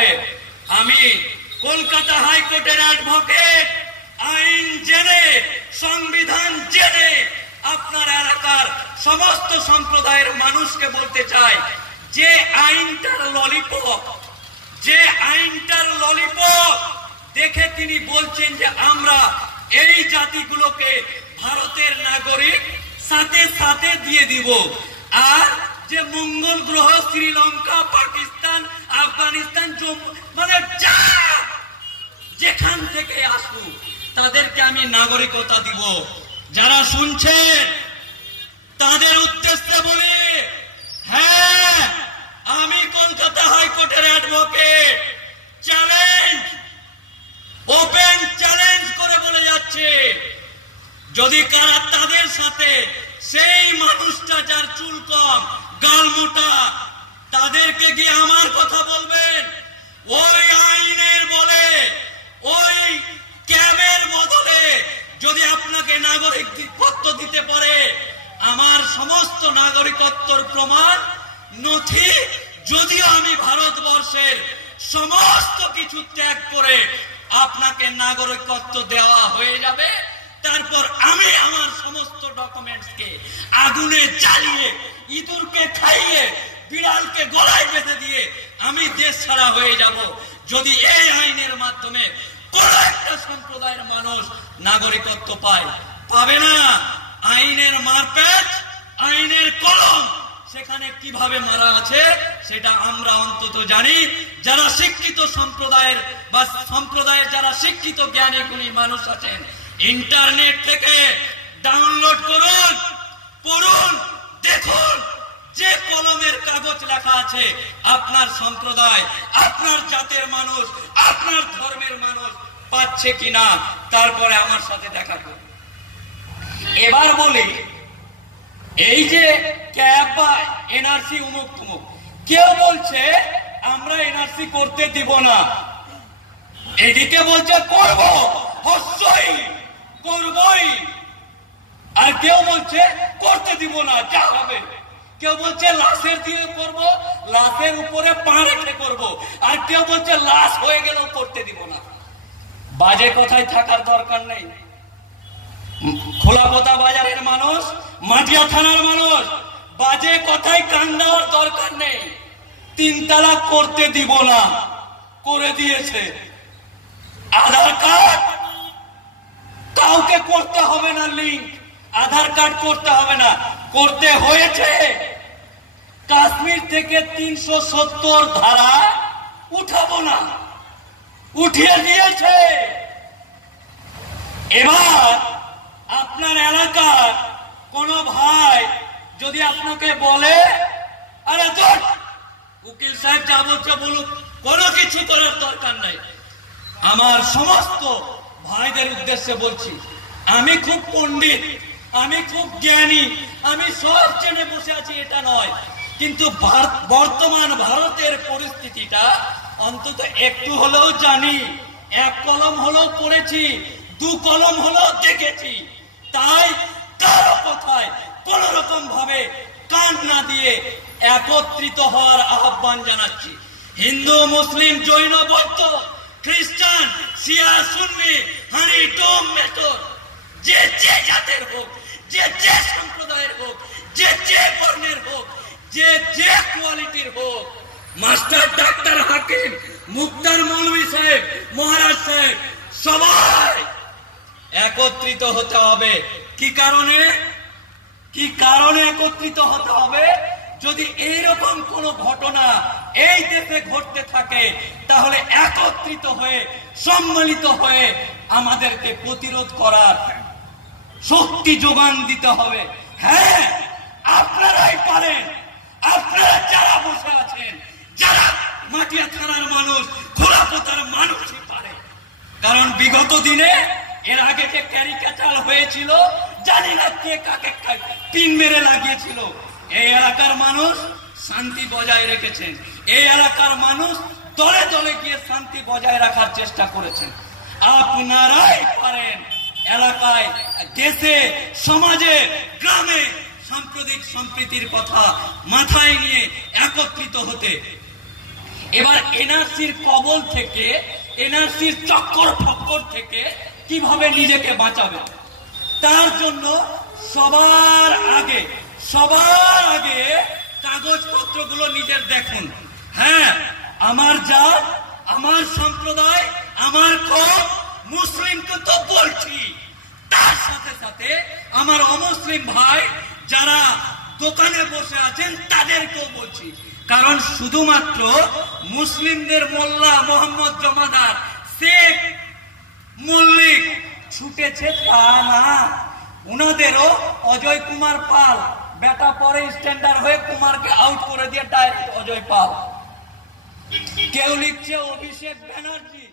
হবে। আমি কলকাতা হাইকোর্টের অ্যাডভোকেট, আইন জেনে সংবিধান জেনে আপনার এলাকার সমস্ত সম্প্রদায়ের মানুষকে বলতে চাই, যে আইনটার ললিপপ দেখে তিনি বলছেন যে আমরা এই জাতিগুলোকে ভারতের নাগরিক সাথে সাথে দিয়ে দিব, আর যে মঙ্গল গ্রহ, শ্রীলঙ্কা, পাকিস্তান, আফগানিস্তান, জম্মু, মানে যেখান থেকে আসুক তাদেরকে আমি নাগরিকতা দিব। যারা শুনছেন তাদের উদ্দেশ্যে বলি, হ্যাঁ, আমি কলকাতা হাইকোর্টের অ্যাডভোকেট চ্যালেঞ্জ, ওপেন চ্যালেঞ্জ করে বলে যাচ্ছে, যদি কারা তাদের সাথে সেই মানুষটা যার চুল কম, গাল মোটা, তাদেরকে গিয়ে আমার কথা বলবেন, ওই আইনের বলে, ওই ক্যাবের বদলে যদি আপনাকে নাগরিকত্ব দিতে পারে, আমার সমস্ত নাগরিকত্বর প্রমাণ নথি, যদিও আমি ভারতবর্ষের সমস্ত কিছু ত্যাগ করে আপনাকে নাগরিকত্ব দেওয়া হয়ে যাবে, তারপর আমি আমার সমস্ত ডকুমেন্টসকে আগুনে জ্বালিয়ে, ইঁদুরকে খাইয়ে, বিড়ালকে গলায় বেঁধে দিয়ে আমি দেশ ছাড়া হয়ে যাব, যদি এই আইনের মাধ্যমে কোন একটা সম্প্রদায়ের মানুষ নাগরিকত্ব পায়। পাবে না। আইনের মারপ্যাচ, আইনের কলম সেখানে কিভাবে মারা আছে সেটা আমরা অন্তত জানি। যারা শিক্ষিত সম্প্রদায়ের বা সম্প্রদায়ের যারা শিক্ষিত জ্ঞানী গুণী মানুষ আছেন, ইন্টারনেট থেকে ডাউনলোড করুন, পড়ুন, দেখুন যে কলমের কাগজ লেখা আছে আপনার সম্প্রদায়, আপনার জাতের মানুষ, আপনার ধর্মের মানুষ পাচ্ছে কিনা, তারপরে আমার সাথে দেখা করুন। এবার বলি, এই যে ক্যাব বা এনআরসি উমুক তুমুক, কেউ বলছে আমরা এনআরসি করতে দিব না, এদিকে বলছে করব, অবশ্যই করবই, আর কেউ বলছে করতে দিব না, যা হবে। কেউ বলছে লাশের দিয়ে করব, লাশের উপরে পা রেখে করব, আর কেউ বলছে লাশ হয়ে গেলেও করতে দিব না। বাজে কথায় থাকার দরকার নেই। খোলাপোতা বাজারের মানুষ, মাটিয়া থানার মানুষ, বাজে কথায় কান দেওয়ার দরকার নেই। 3 তালাক করতে দিব না, করে দিয়েছে। আধার কার্ড কাউকে করতে হবে না, লিঙ্ক আধার কার্ড করতে হবে না, করতে হয়েছে। কাশ্মীর থেকে 370 ধারা উঠাবো না, উঠিয়ে দিয়েছে। এবার আপনার এলাকার কোন ভাই যদি আপনাকে বলে, আরে উকিল সাহেব যা বলছে বলুক, কোনো কিছু করার দরকার নাই। আমার সমস্ত ভাইদের উদ্দেশ্যে বলছি, আমি খুব পণ্ডিত, আমি খুব জ্ঞানী, আমি সব জেনে বসে আছি এটা নয়, কিন্তু বর্তমান ভারতের পরিস্থিতিটা অন্তত একটু হলেও জানি। 1 কলম হলেও পড়েছি, 2 কলম হলেও দেখেছি। তাই কারো কথায় কোন রকম ভাবে কান না দিয়ে একত্রিত হওয়ার আহ্বান জানাচ্ছি। হিন্দু, মুসলিম, জৈন, বৌদ্ধ, খ্রিস্টান, শিয়া, সুন্নি, হানি, ডোম, মেথর, যে যে জাতের হোক, যে যে সম্প্রদায়ের হোক, যে যে বর্ণের হোক, যে যে কোয়ালিটির হোক, মাস্টার, ডাক্তার, হাকিম, মুক্তার, মৌলভী সাহেব, মহারাজ সাহেব, সবাই একত্রিত হতে হবে। কি কারণে একত্রিত হতে হবে? যদি এইরকম কোন ঘটনা এই দেশে ঘটতে থাকে, তাহলে একত্রিত হয়ে, সম্মিলিত হয়ে আমাদেরকে প্রতিরোধ করার শক্তি যোগান দিতে হবে। হ্যাঁ, আপনারাই পারেন। আপনারা যারা বসে আছেন, যারা মাটিয়া থানার মানুষ, খোলাপোতার মানুষই পারে। কারণ বিগত দিনে এর আগে যে ক্যারিকেচার হয়েছিল, জানি না কে কাকে পিন মেরে লাগিয়েছিল, এই এলাকার মানুষ শান্তি বজায় রেখেছেন। এই এলাকার মানুষ দলে দলে গিয়ে শান্তি বজায় রাখার চেষ্টা করেছেন। আপনারাই পারেন এলাকায়, দেশে, সমাজে, গ্রামে সাম্প্রদায়িক সম্প্রীতির কথা মাথায় নিয়ে একত্রিত হতে। এবার এনআরসির কবল থেকে, এনআরসির চক্কর ফক্কর থেকে কিভাবে নিজেকে বাঁচাবে, তার জন্য সবার আগে কাগজপত্রগুলো নিজের দেখুন। হ্যাঁ, আমার জাত, আমার সম্প্রদায়, আমার কওম মুসলিমকে তো বলছি, তার সাথে সাথে আমার অমুসলিম ভাই যারা দোকানে বসে আছেন তাদেরকেও বলছি। কারণ শুধুমাত্র মুসলিমদের মোল্লা মোহাম্মদ জমাদার শেখ মল্লিক ছুটেছে তা না, উনাদেরও অজয় কুমার পাল বেটা পরে স্ট্যান্ডার্ড হয়ে কুমারকে আউট করে দিয়ে ডাইরেক্ট অজয় পাল। কেউ লিখছে অভিষেক ব্যানার্জি,